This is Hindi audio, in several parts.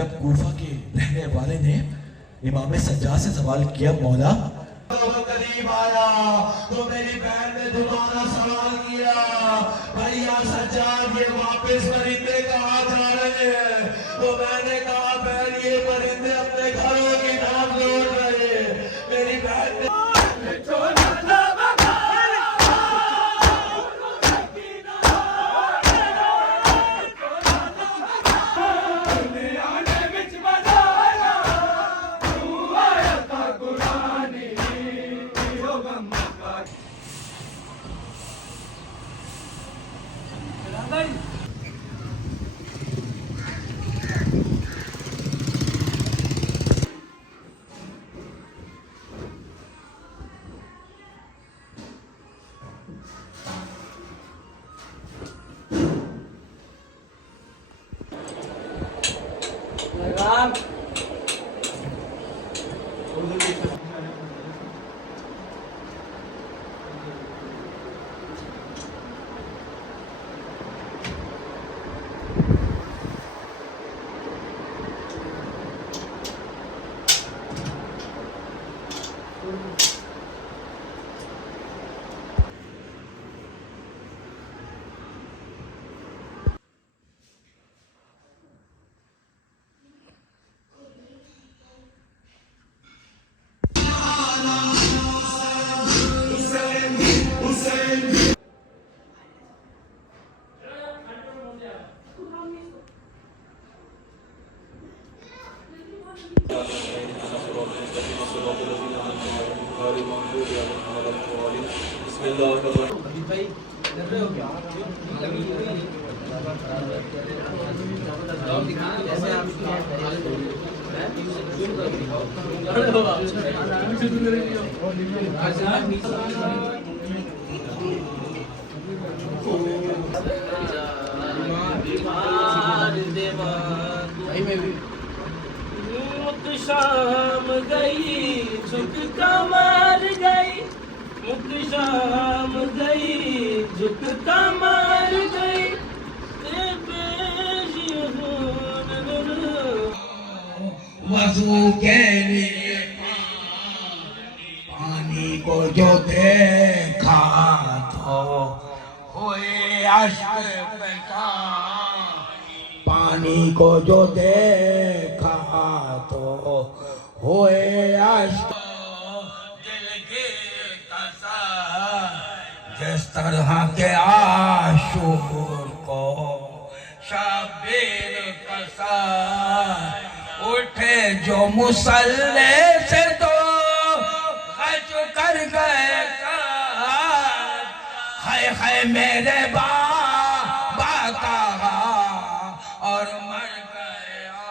जब कूफा के रहने वाले ने इमाम सज्जाद से सवाल किया, मौला करीब आया तो मेरी बहन ने दोबारा सवाल किया, भैया सज्जाद ये वापस परिंदे कहाँ जा रहे हैं? तो मैंने कहा बहन ये परिंदे अपने घरों की तरफ लौट रहे हैं। मेरी बहन ने शाम गई झुक कमर गई, मुख शाम गई झुक कमर गई, वजू के लिए पानी को जो देखा तो हुए अश्क बहका, पानी को जो देखा तो हुए अश्क, दिल की कसम जिस तरह के आशूर को शबीर कसम उठे जो मुसल्ले से तो खच कर गए, है मेरे बाबा का और मर गया।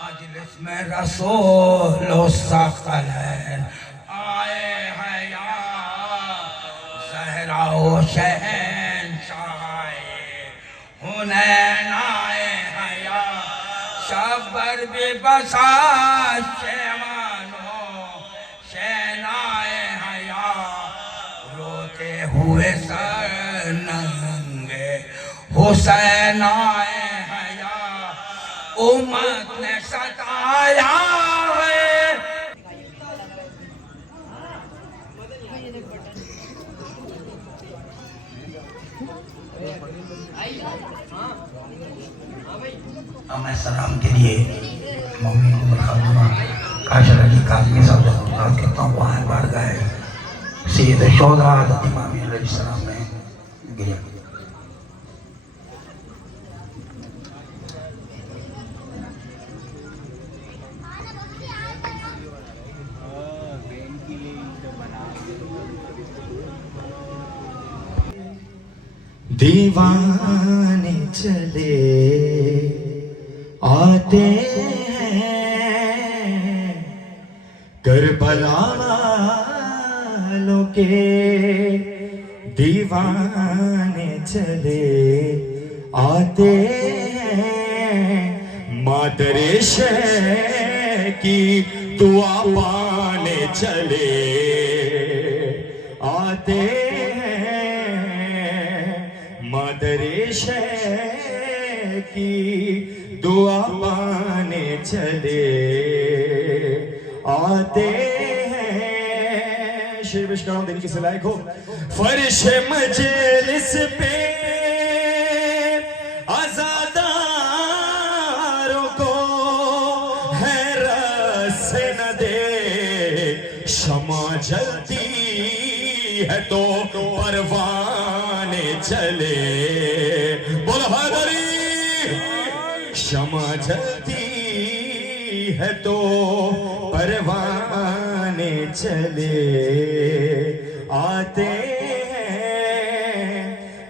मजलिस में रसूल सकलैन आए हैं यार, ज़हरा व शहंशाह हुनैन आए हैं यार, शब्बर भी बसा शेवानो शेनाए हया, रोते हुए सर नंगे हुसैन आए हया, उम्मत ने सताया है। मैं सलाम के लिए मम्मी को खालूंगा काशर अली काजमी साहब कहता हूँ वहाँ बढ़ गए सैयद शोधा इमाम अलैहिस्सलाम में गिरा। दीवाने चले आते हैं करबला वालों के, दीवाने चले आते हैं मादरे शह की दुआ पाने चले आते हैं, मादरे शह की दुआ चले आते हैं। शेर पेश कर रहा हूं, देने के लायक हो। फर्श मजलिस पे आजादारों को है रस न दे, शमा जलती है तो परवाने चले। बोल हैदरी। शमा जलती है तो परवाने चले आते हैं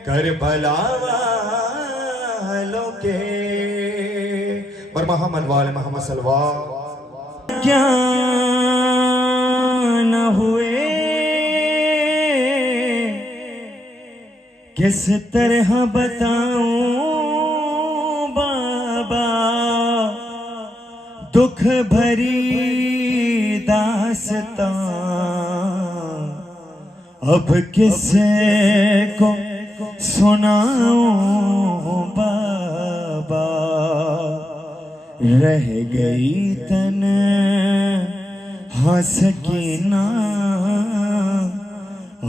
करबला वालों के। बर मोहम्मद वाले मोहम्मद सल्लल्लाहु अलैहि वसल्लम। क्या न हुए किस तरह बताऊं बाबा, दुख भरी दास्तां अब किसे को सुनाऊं बाबा। रह गई तन्हा सकीना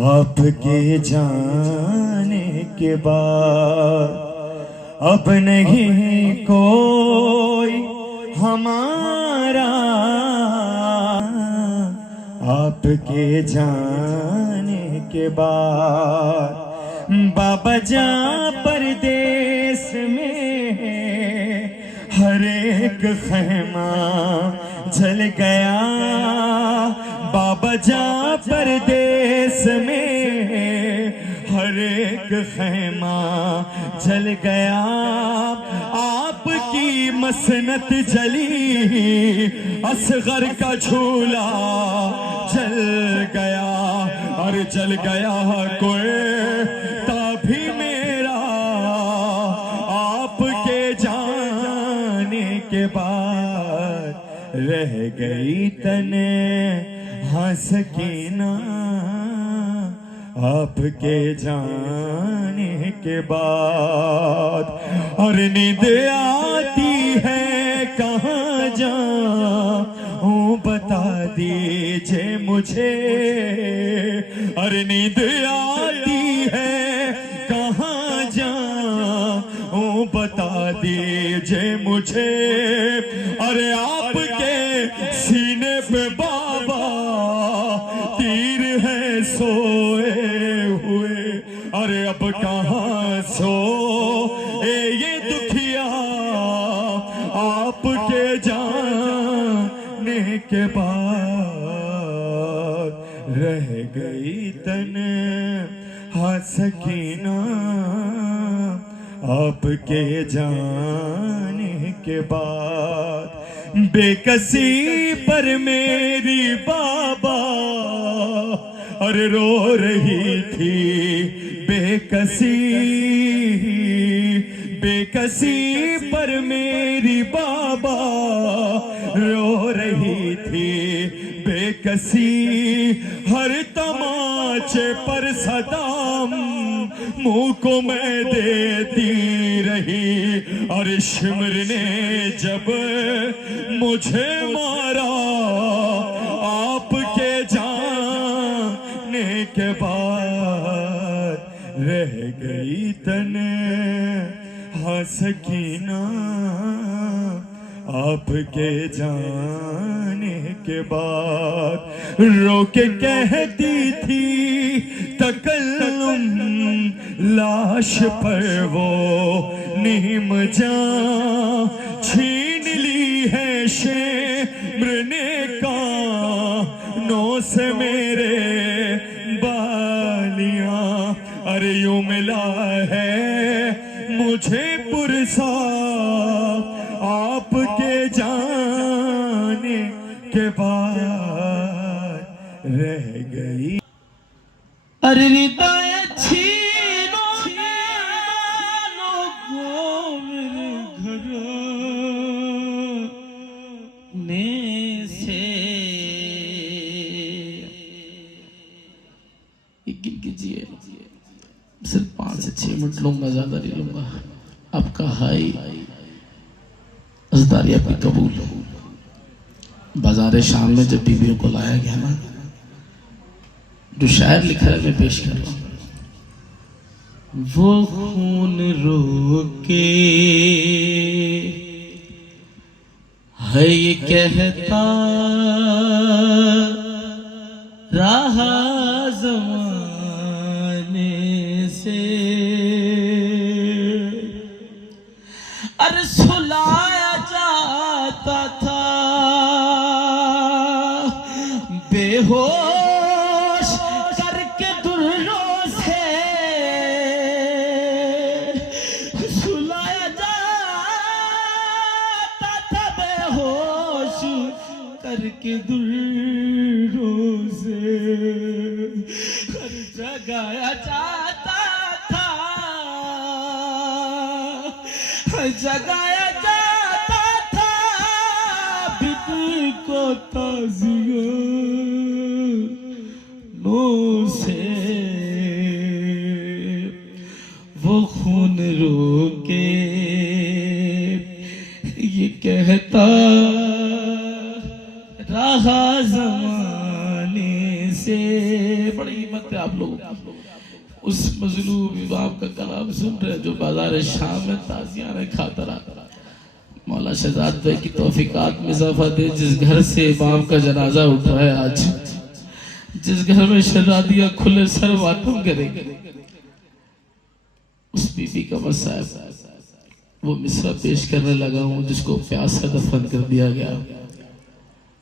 आपके जाने के बाद, अब नहीं कोई हमारा आपके जाने के बाद। बाबा जा परदेस में हर एक खैमा जल गया, बाबा जा परदेस में हर एक खैमा जल गया। आपकी मसनत जली, असगर का झूला जल गया, और जल गया कोई तभी मेरा आपके जाने के बाद। रह गई तन्हा सकीना आपके जाने के बाद। और नींद आती है कहाँ जाऊं बता दीजिए मुझे। और नींद आती है कहाँ जाऊं बता दीजिए मुझे। अरे आपके सीने पे बाबा तीर है सोए हुए, अरे अब कहाँ सो ये दुखिया आपके जाने के बाद। रह गई तन्हा सकीना आपके जाने के बाद। बेकसी पर मेरी बाबा और रो रही थी बेकसी, बेकसी पर मेरी बाबा रो रही थी बेकसी। हर तमाचे पर सदाम मुंह को मैं देती रही, और शिमर ने जब मुझे मारा आपके जाने के बाद। रह गई तन्हा सकीना आपके जाने के बाद। रो के कहती थी तकल्लुम लाश पर वो नीम जान छीन ली है शेम्र ने कानों से मेरे बालियां। अरे यूं मिला है मुझे पुरसा आपके जाने के बाद। रह गई अरे हृदय छीनो लोगो मेरे घर ने से। यकीन कीजिए सिर्फ 5 से 6 मिनट लूंगा, ज्यादा नहीं लूंगा। आपका हाई अज़दारी आपकी कबूल हो। बाजार शाम में जब बीवियों को लाया गया ना, जो शायर लिखा है मैं पेश कर रहा हूं। वो खून रोके है ये कहता रहा ज़माने से, अरे सुलाया जाता था बेहोश करके दुर्रों से, सुलाया जाता था बेहोश करके दुर्रों से, हर जगाया जाता था, हर जगाया जाता था बिद को ताज़ियों से। वो खून रोके ये कहता रहा ज़माने से। बड़ी हिम्मत है आप लोग उस मजलूम इमाम का कलाम सुन रहे जो बाजार शाम में ताज़ियाँ खाता रहा। मौला शहजाद भाई की तौफीकात में इजाफा दे। जिस घर से इमाम का जनाजा उठा है आज, जिस घर में शहजादियाँ खुले सर मातम करेंगे, उस बीबी का मसायब वो मिसरा पेश करने लगा हूँ जिसको प्यास का दफन कर दिया गया,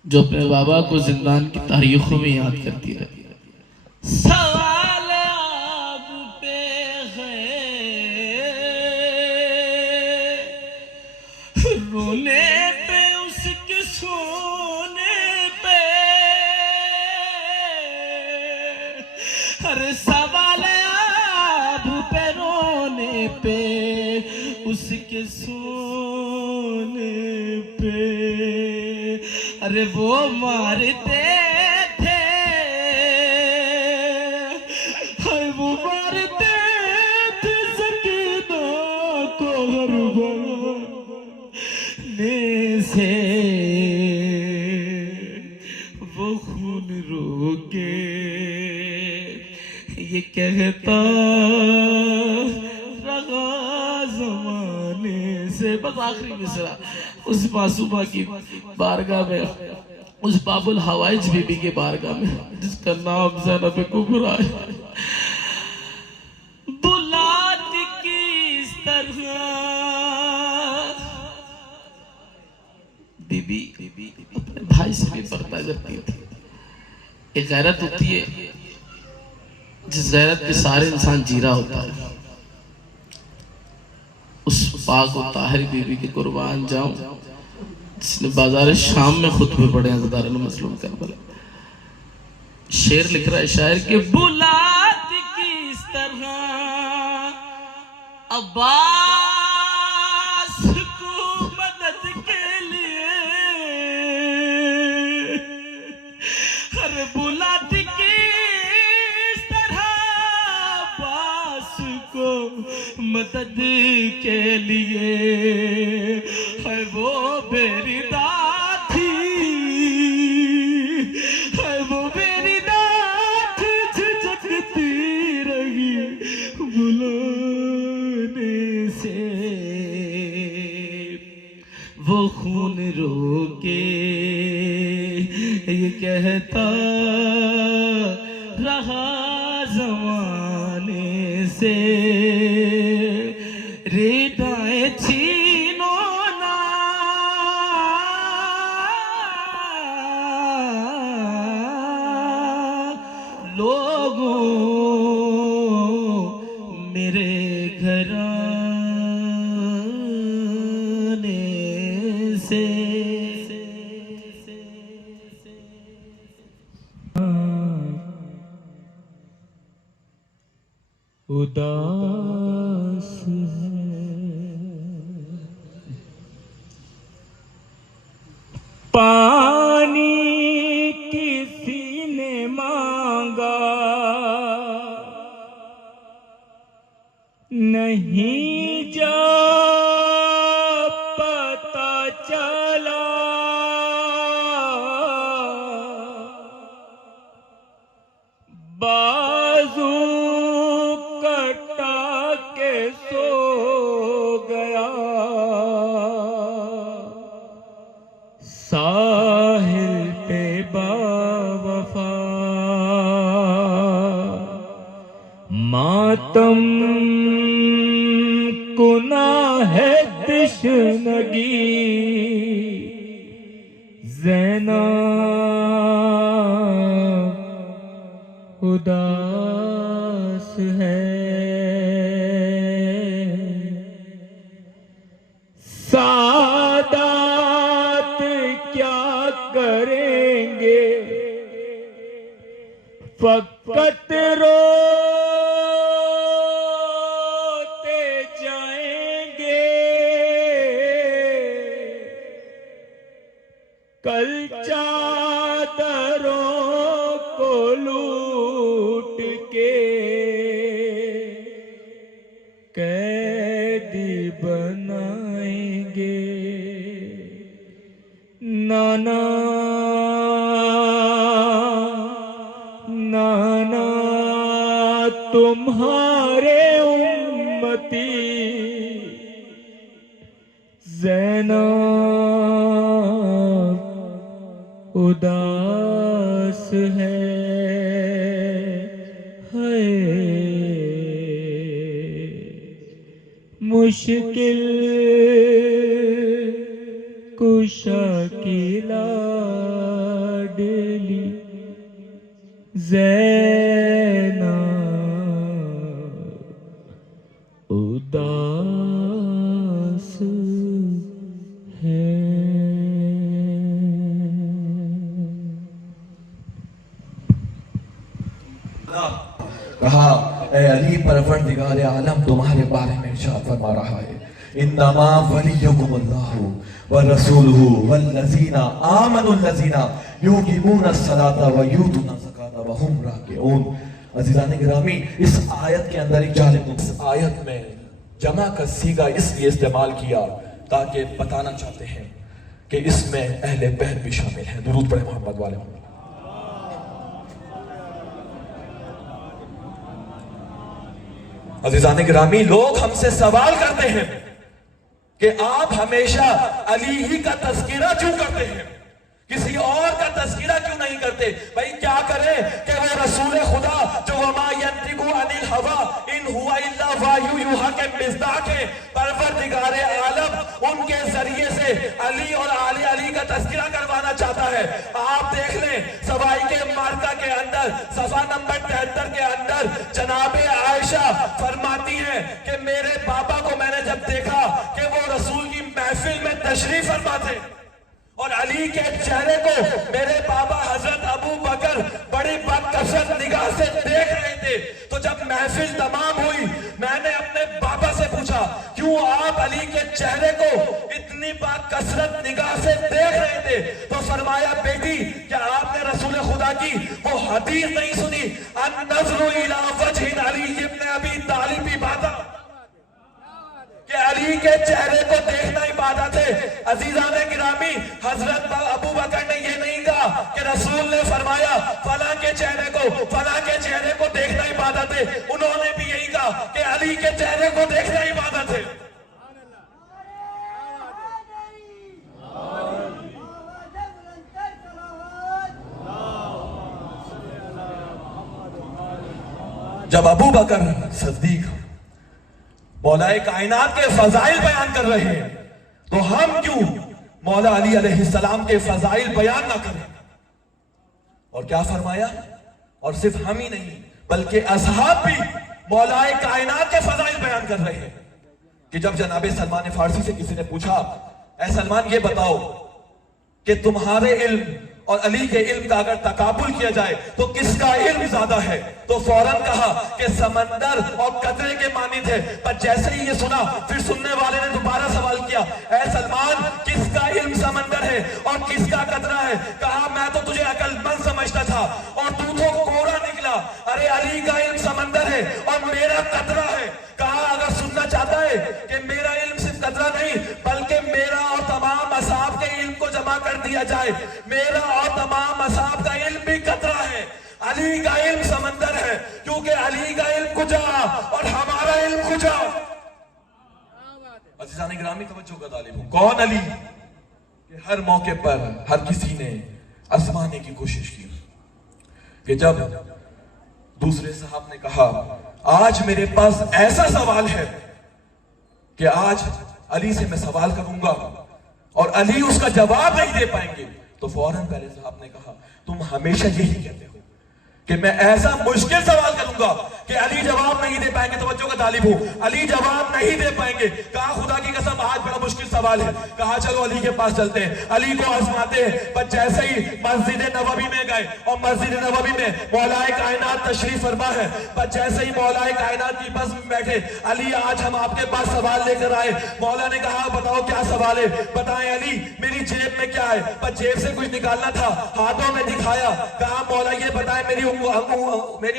जो अपने बाबा को जिंदान की तारीखों में याद करती रही। सवाल आप पे है रोने पे उसके सोने पे, अरे सवाल आप पे रोने पे उसके सोने पे, अरे वो मारते थे, हाय वो मारते थे सकीना को हर बरने से। वो खून रोके ये कहता रहा ज़माने से। बस आखिरी मिसरा उस मासूमा की बारगाह में, उस बाबुल हवाइज बीबी के बारगाह में जिसका नाम ज़ैनब कुबरा है। बुलाती किस तरह बीबी अपने भाई से भी पर्दा करती थी। एक गैरत होती है जिस गैरत पे सारे इंसान जीरा होता है। उस पाक और ताहिर बीबी के कुर्बान जाऊं जिसने बाजार शाम में खुतबे पढ़े हैं मजलूम करबला। शेर लिख रहा है शायर के बुलाती किस तरह अब्बास को मदद के लिए, अरे बुलाती किस तरह अब्बास को मदद के लिए, है वो बेरिदा थी, है वो बेरिदा थी झिझकती रही बुलाने से। वो खून रोके ये कहता रहा ज़माने से, रेदाएं छीनो ना लोगों मेरे घराने से। उदास पानी किसी ने मांगा नहीं जा पता चला, बाजू कटा के सो गया साहिल पे बावफा मातम कुना है तशनगी ज़ैनब उदास है सादात क्या करेंगे फकत रोते जाएंगे कल चादरों को लूट के कैदी बनाएंगे नाना नाना तुम्हारे उम्मती ज़ैनब उदास है मुश्किल कुशा की लाडली ज़ैनब उदास है। कहा ए अली परवरदिगार आलम तुम्हारे बारे में इरशाद फरमा रहा है इन्नमा वलियुकुमुल्लाहु व रसूलुहु वल्लज़ीना आमनुल्लज़ीना युकीमूना सलाता व यूतूना ज़काता व हुम राकिऊन। अज़ीज़ान गिरामी, इस आयत के अंदर एक जालिब इस आयत में जमा का सीगा इसलिए इस्तेमाल किया ताकि बताना चाहते हैं कि इसमें अहले बैत भी शामिल हैं। दुरूद पढ़े मोहम्मद वाले मोहम्मद। अज़ीज़ान गिरामी, लोग हमसे सवाल करते हैं कि आप हमेशा अली ही का तज़किरा क्यों करते हैं, किसी और का तज़किरा क्यों नहीं करते? भाई क्या करें कि वो रसूल खुदा जो वमा यंतिकु अनिल हवा इन हुआ इल्ला वायु युहा के मिज़दाक़ है, परवरदिगारे आलम उनके जरिए से अली और आले अली का तज़किरा करवाना चाहता है। आप देख लें सवाई के मार्का के अंदर सफा नंबर 73 के अंदर जनाबे आयशा फरमाती हैं कि मेरे पापा को मैंने जब देखा कि वो रसूल की महफिल में तशरीफ फरमा थे और अली के चेहरे को मेरे पापा हजरत अबू बकर बड़ी बदकसरत निगाह से देख रहे थे, तो जब महफिल तमाम हुई मैंने अपने पापा से पूछा क्यों आप अली के चेहरे को इतनी बदकसरत निगाह से देख रहे थे? तो फरमाया बेटी क्या आपने रसूल खुदा की वो हदीस नहीं सुनी अन नज़रु इला वजहि अली इब्न अबी तालिब इबादत, कि अली के चेहरे को देखना इबादत है। अजीज़ाने गिरामी, हजरत अबू बकर ने ये नहीं कहा कि रसूल ने फरमाया फला के चेहरे को देखना इबादत है, उन्होंने भी यही कहा कि अली के चेहरे को देखना इबादत है। जब अबू बकर सिद्दीक मौलाए कायनात के फजाइल बयान कर रहे हैं तो हम क्यों मौला अली अलैहिस्सलाम के फजाइल बयान ना करें? और क्या फरमाया? और सिर्फ हम ही नहीं बल्कि असहाब भी मौलाए कायनात के फजाइल बयान कर रहे हैं कि जब जनाबे सलमान फारसी से किसी ने पूछा ऐ सलमान ये बताओ कि तुम्हारे इल्म और अली के इल्म का अगर तकाबुल किया जाए तो किसका इल्म ज्यादा है? तो फौरन कहा कि समंदर और कतरे के मानिंद है। पर जैसे ही ये सुना फिर सुनने वाले ने दोबारा सवाल किया ऐ सलमान किसका इल्म समंदर है और किसका कतरा है? कहा मैं तो तुझे अकलमंद समझता था और तू तो कोरा निकला। अरे अली का इल्म समंदर है और मेरा कतरा है। कहा अगर सुनना चाहता है कि मेरा इल्म सिर्फ कतरा नहीं बल्कि मेरा और तमाम असहाब के इल्म को जमा कर दिया जाए, मेरा और तमाम असहाब का इल्म भी कतरा है। अली का इल्म समंदर है, क्योंकि अली का इल्म कुजा और हमारा इल्म कुजा। अज़ीज़ान गिरामी तवज्जो का तालिब हूं। कौन अली? कि हर मौके पर हर किसी ने आजमाने की कोशिश की कि जब दूसरे साहब ने कहा आज मेरे पास ऐसा सवाल है कि आज अली से मैं सवाल करूंगा और अली उसका जवाब नहीं दे पाएंगे, तो फौरन पहले साहब ने कहा तुम हमेशा यही कहते हो कि मैं ऐसा मुश्किल सवाल करूंगा कि अली जवाब नहीं दे पाएंगे। तवज्जो का तालिब हूं, अली जवाब नहीं दे पाएंगे। कहा खुदा की कसम आज बड़ा मुश्किल सवाल है। कहा चलो अली के पास चलते हैं, अली को आजमाते हैं। पर जैसे ही मस्जिद नबवी में गए और मस्जिद नबवी में मौलाए कायनात तशरीफ फरमा है, पर जैसे ही मौलाए कायनात की बस में बैठे, अली आज हम आपके पास सवाल लेकर आए। मौला ने कहा बताओ क्या सवाल है? बताएं अली मेरी जेब में क्या है? पर जेब से कुछ निकालना था, हाथों में दिखाया। कहा मौला ये बताएं मेरी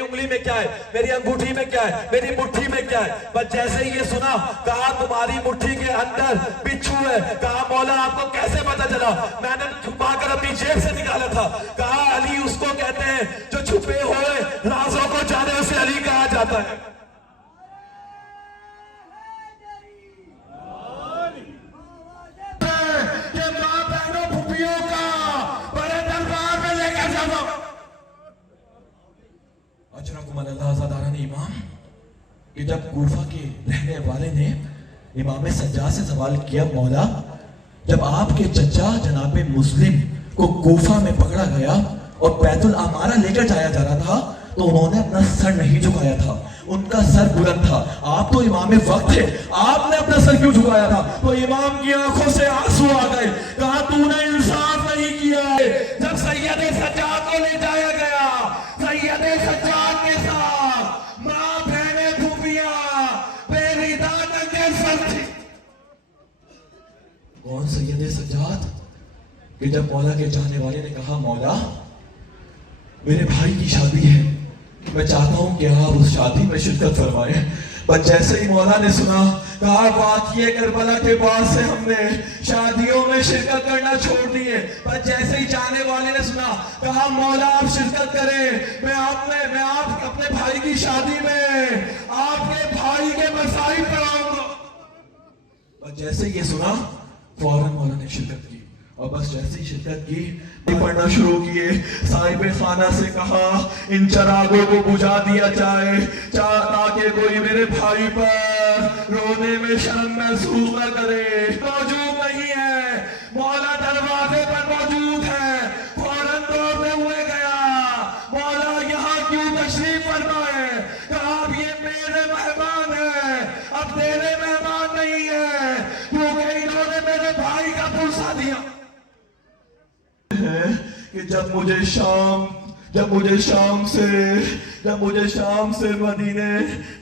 उंगली में क्या है, मेरी अंगूठी में क्या है, मेरी मुट्ठी में क्या है? बस जैसे ही ये सुना, कहा तुम्हारी मुट्ठी के अंदर बिच्छू है। कहा मौला आपको कैसे पता चला? मैंने छुपा कर अपनी जेब से निकाला था। कहा अली उसको कहते हैं जो छुपे हुए राजों को जाने उसे अली कहा जाता है। इमाम कि जब कूफा के रहने वाले ने इमाम सज्जाद से सवाल किया मौला जब आपके चचा जनाबे मुस्लिम को कूफा में पकड़ा गया और बैतुल अमारा लेकर जाया जा रहा था तो उन्होंने अपना सर नहीं झुकाया था, उनका सर बुलंद था। आप तो इमाम वक्त थे, आपने अपना सर क्यों झुकाया था? तो इमाम की आंखों से आंसू आ गए। कहा तूने इंसाफ नहीं किया। जब सैयद सज्जाद को ले जाया गया, सैयद सज्जाद के साथ मां बहने फूफियां बेरिदा नंगे सर थी। कौन सैयद सज्जाद? कि जब मौला के चाहने वाले ने कहा मौला मेरे भाई की शादी है, मैं चाहता हूं कि आप उस शादी में शिरकत फरमाएं। पर जैसे ही मौला ने सुना, कहा वाक़िए करबला के बाद से हमने शादियों में शिरकत करना छोड़ दिए। पर जैसे ही जाने वाले ने सुना, कहा मौला आप शिरकत करें, मैं आप अपने भाई की शादी में आपके भाई के मसाइल पढ़ाऊंगा। पर जैसे ही ये सुना, फौरन मौला ने शिरकत की और बस जैसे ही शिरकत की पढ़ना शुरू किए। साहिब खाना से कहा इन चरागों को बुझा दिया जाए ताकि कोई मेरे भाई पर रोने में शर्म महसूस न करे। मौजूद नहीं है, मौला दरवाजे पर मौजूद है। फौरन दौड़ते हुए गया, मौला यहाँ क्यों तशरीफ फरमाए? कहा अब ये मेरे मेहमान है, अब तेरे मेहमान नहीं है, क्योंकि इन्होंने मेरे भाई का पुरसा दिया कि जब मुझे शाम से मदीने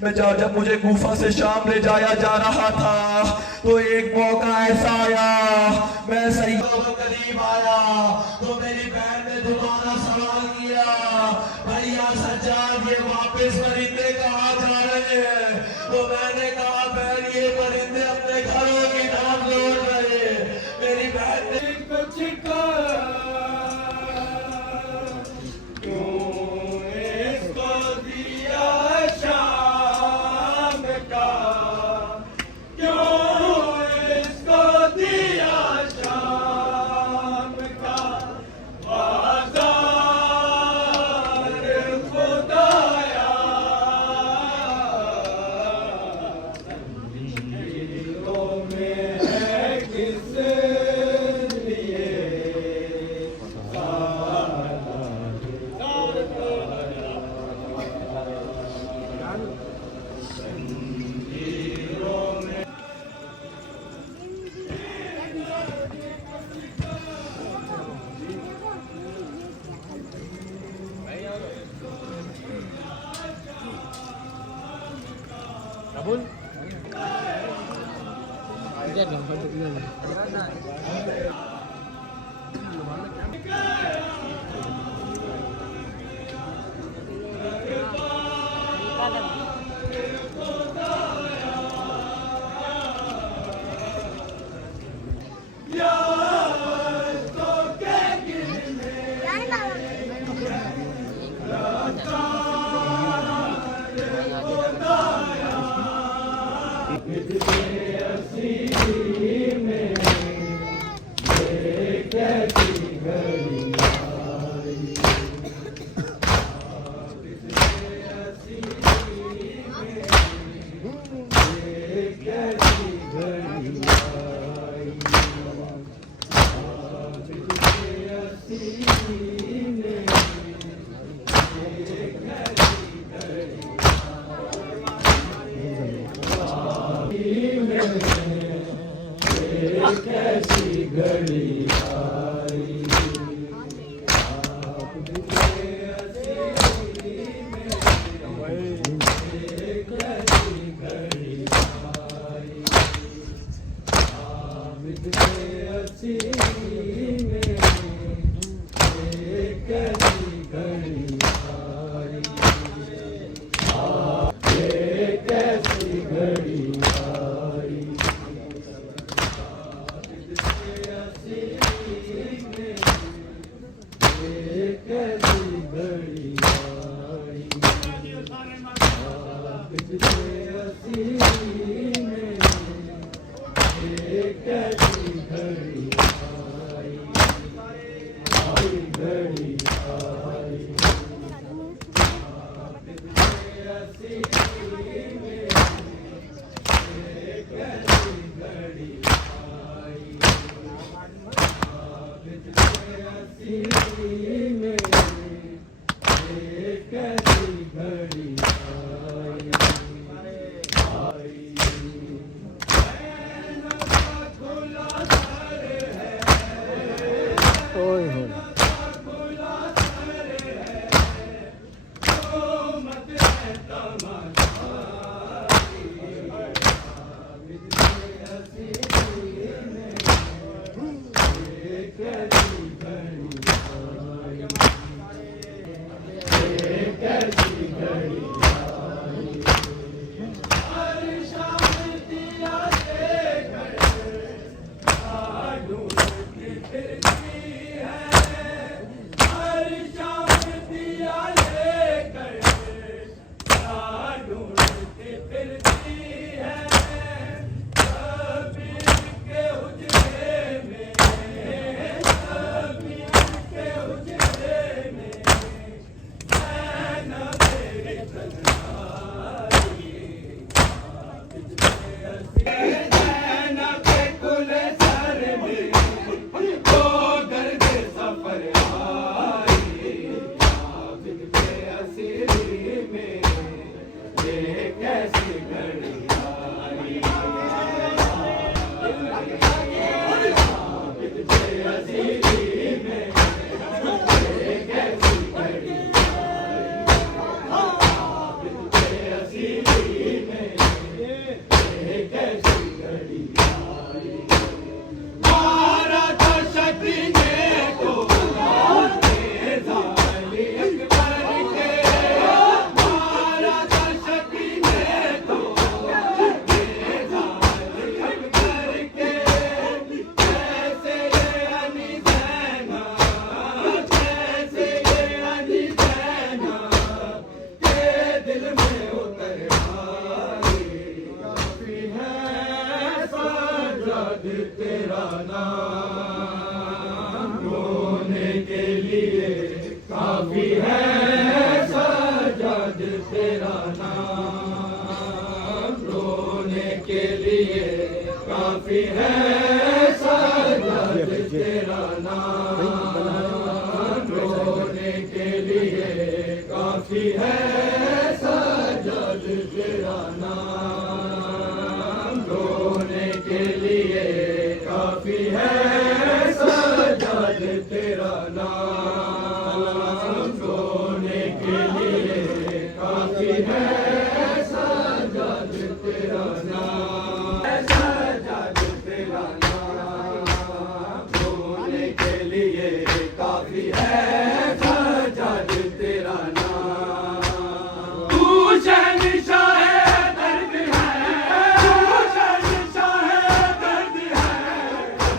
में जब मुझे गुफा से शाम ले जाया जा रहा था तो एक मौका ऐसा आया, मैं सही करीब आया तो मेरी बहन ने दोबारा सवाल किया भैया सज्जाद ये वापस परिंदे कहाँ जा रहे हैं? तो मैंने कहा बहन ये परिंदे अपने घरों की तरफ लौट रहे। मेरी बहन ने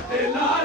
दिला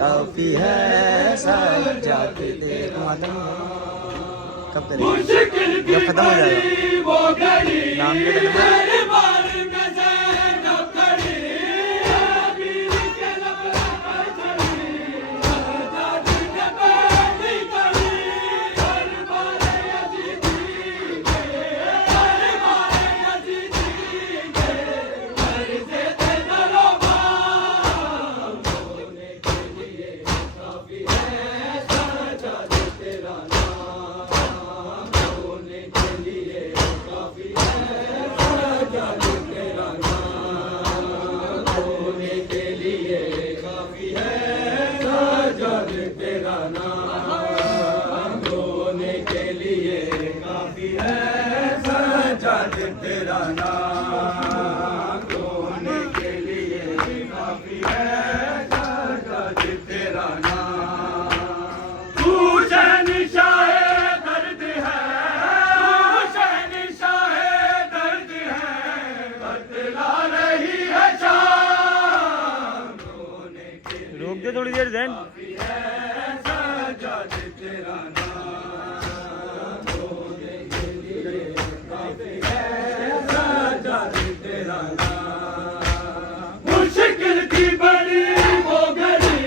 काफी है सजाद तेरा नाम। कब करें जब खत्म हो जाएगा नाम के रोक दे थोड़ी देर जैन। मुश्किल की बड़ी वो घड़ी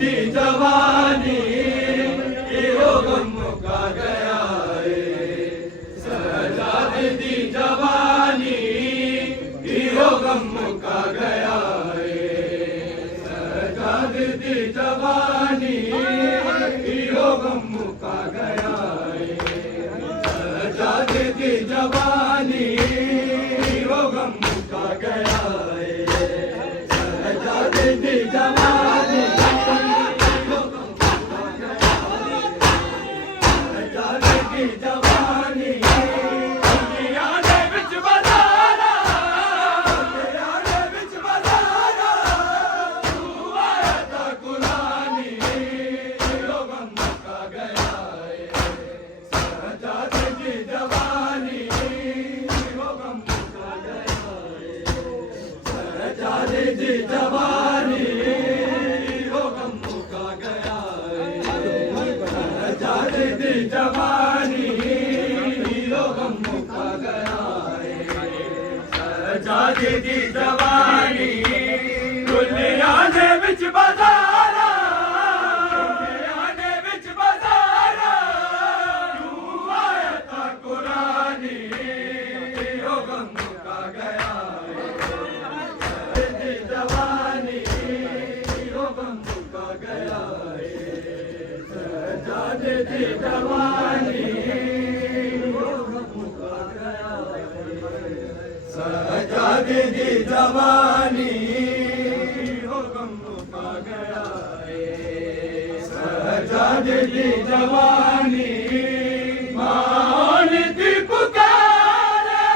दी जवानी यो गम मुका गया सजा दी जवानी यो गम मुका गया सजा दी जवानी यो गम मुका गया सजा दी जवानी यो गम मुका गया सजा दी जवानी जवानी वो गम मुका गया दी जवानी वो गम मुका गया दी जवानी दुनिया ने विच बाजारा दुनिया ने विच बाजारा तू आया था कुरानी वो गम मुका गया जवानी वो गम मुका गया सजा दी जवानी वो गम मुका सजाद दी जवानी हो गम मुका गया है सजाद दी जवानी मान दी पुकारे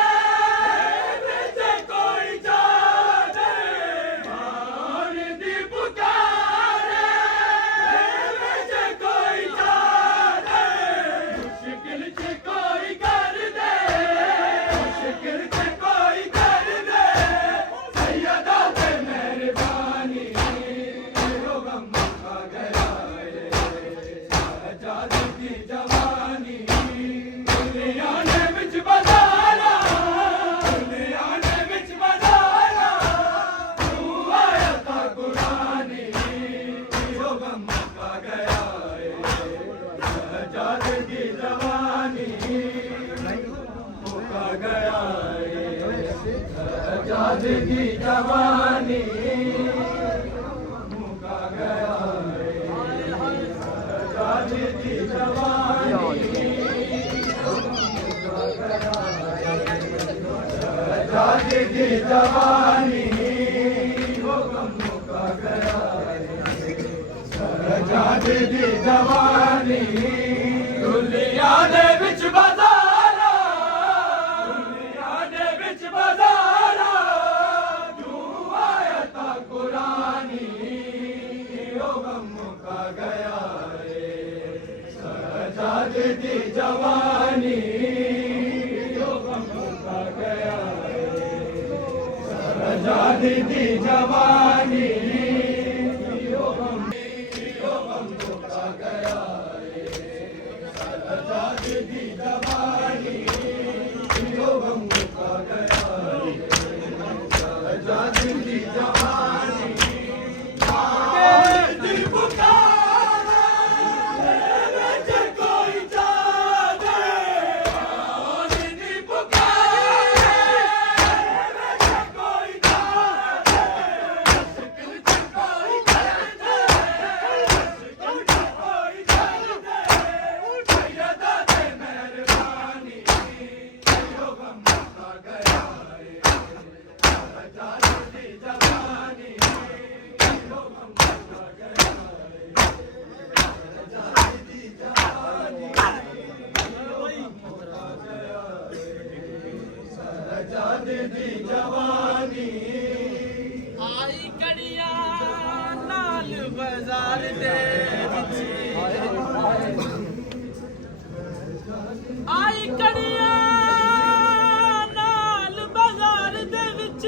मुझे कोई जाने मान दी पुकारे मुझे कोई जाने मुश्किल से कोई कर दे मुश्किल से कोई कर दे सैयदा से मेहरबानी हो गम मुका गया है सजाद दी जवानी दुनिया ने विच बजारा दुनिया ने विच बजारा तू आया था कुरानी हो गम मुका गया है सजाद दी जवानी मुका गया है सजाद दी जवानी मुका गया है सजाद दी जवानी सजाद दी जवानी हो गम मुका गया है सजाद दी जवानी दुनिया दे विच बजारा दुनिया दे विच बजारा तू आया था कुरानी हो गम मुका गया है सजाद दी जवानी हो गम मुका गया है सजाद दी जवानी हो गम मुका गया है सजाद दी जवानी हो गम मुका गया है सजाद दी जवानी मान दी पुकारे मुझे कोई जाने मान दी पुकारे मुझे कोई जाने मुश्किल से कोई कर दे मुश्किल से कोई कर दे सैयदा से मेहरबानी हो गम मुका गया है सजाद दी जवानी हो गम मुका गया है सजाद दी जवानी हो गम मुका गया है सजाद दी जवानी आई कड़िया नाल बाजार दे विच आई कड़िया नाल बाजार दे विच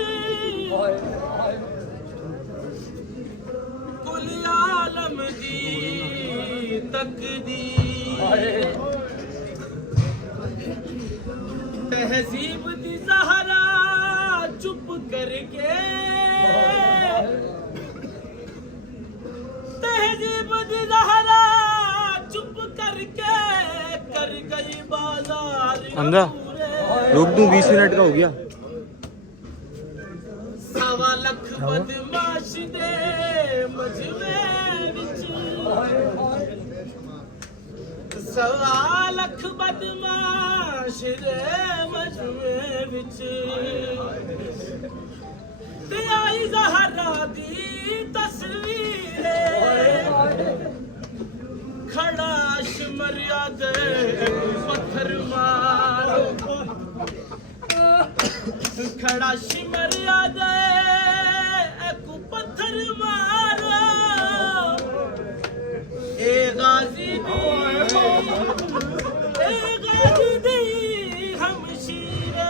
कुल आलम दी तकदीर तहजीब दी ज़हरा चुप करके तहजीब दी ज़हरा चुप करके कर गई बाजार हमजा रोक दूं 20 मिनट का हो गया सवा लख बदमाश दे मजमे विच सवा लख बदमाश दे मजमे विच ते आई ज़हरा दी तस्वीर खड़ा शिमरिया दे पत्थर मार खड़ा शिमरिया दे एक पत्थर मारो ए गाजी दी हमशीरे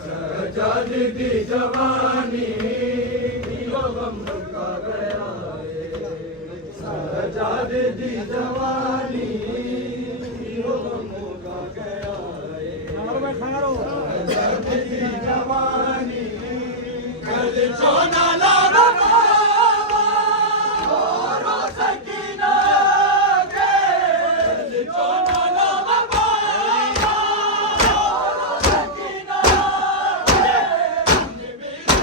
सजाद दी जवानी हो गम मुका गया तारीख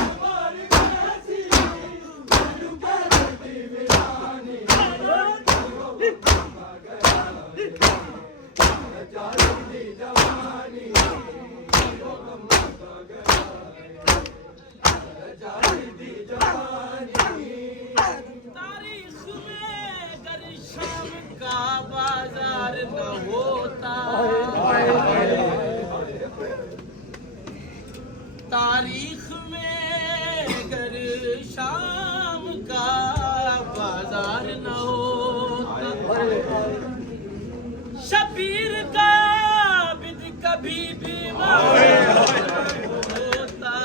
में अगर शाम का बाजार न होता, तारीख में अगर शाम का बाजार न होता, शबीर का बिद कभी बीमार होता,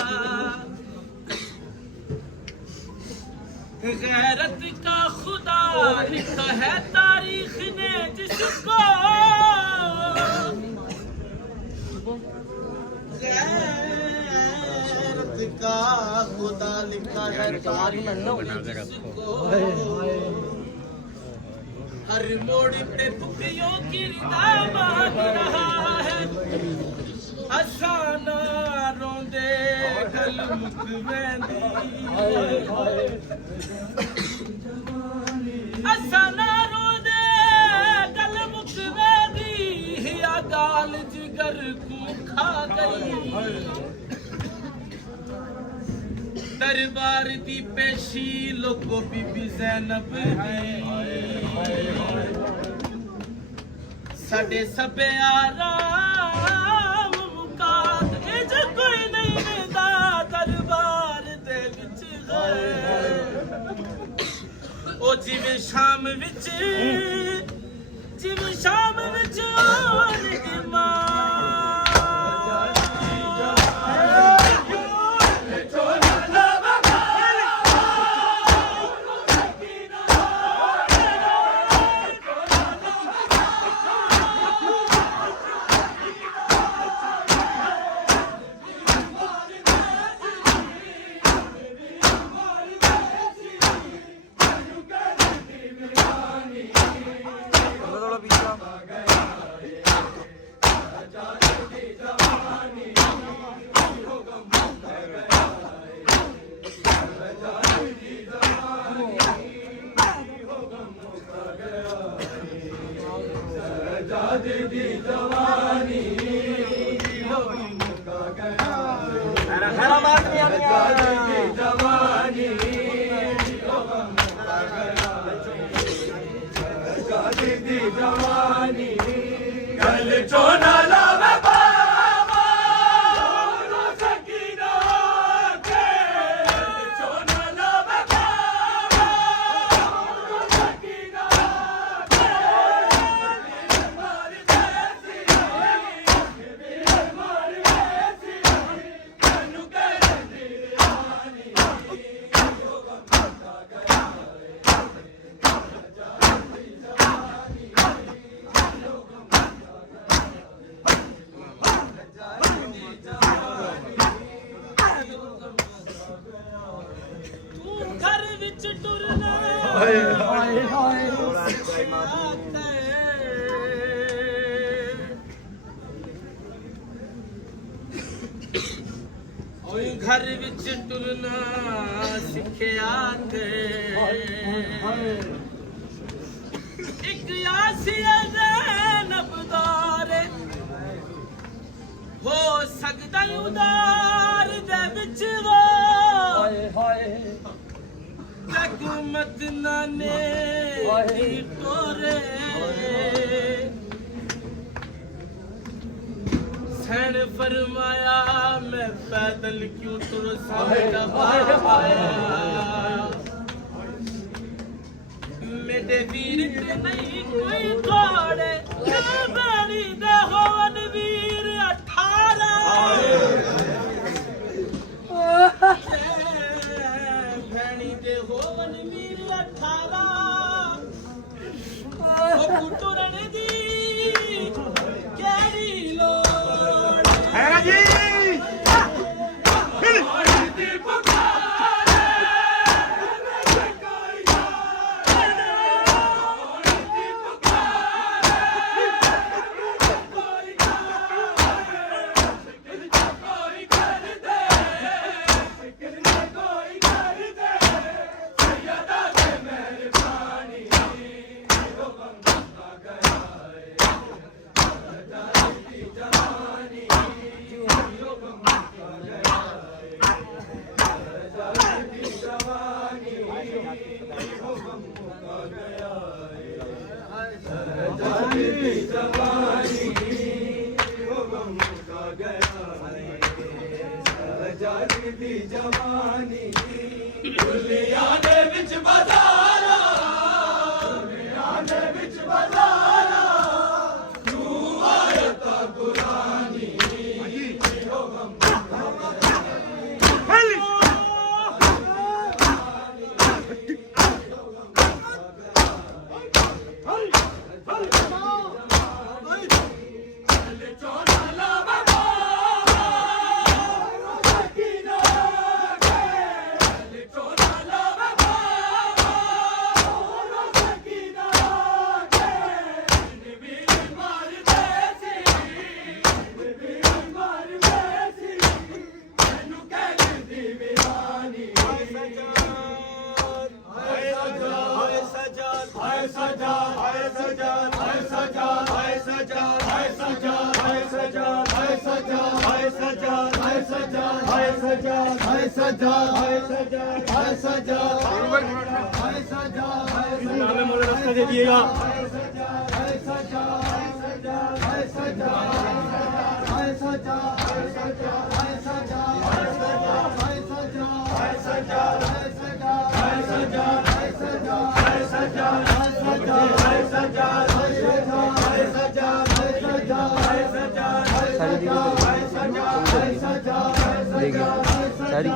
गैरत का खुदा लिखा है तारीख ने जिसको, गैरत का खुदा लिखा है तारीख ने जिसको, हर मोड़ पे बुकियों की रिदा मांग रहा है, असाना रोंदे गल मुख वेंदी, असाना रोंदे गल मुख वेंदी, या गाल जिगर को खा गई, दरबार दी पेशी लोगो बीबी ज़ैनब दी, साडे सबे आराम मुकाद इज कोई नहीं वेंदा, दरबार दे विच ओ जिवें शाम विच, जिवें शाम विच घर विच टुरना सिखिया ते एक आसिया ज़ैनबदार हो सकदा उदार दे विच वो हुकूमत नाने की टोरे सैन फरमाया मैं पैदल क्यों तुर मेरे वीर ते नहीं कोई घोड़े बैरी दे होवन वीर 18 भैनी दे हो रास्ता दे दिएगा। सारी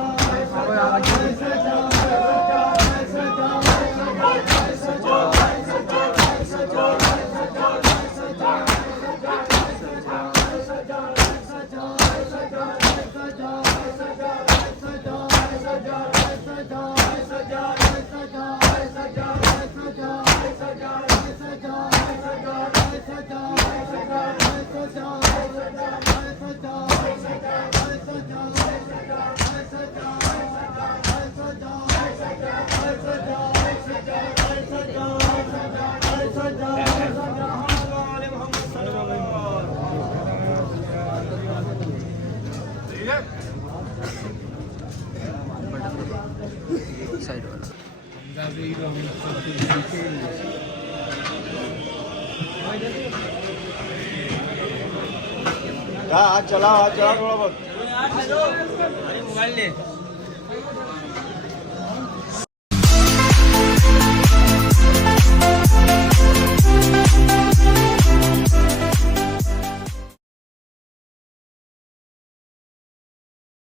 साइड हाथ चला थोड़ा बहुत। मोबाइल ले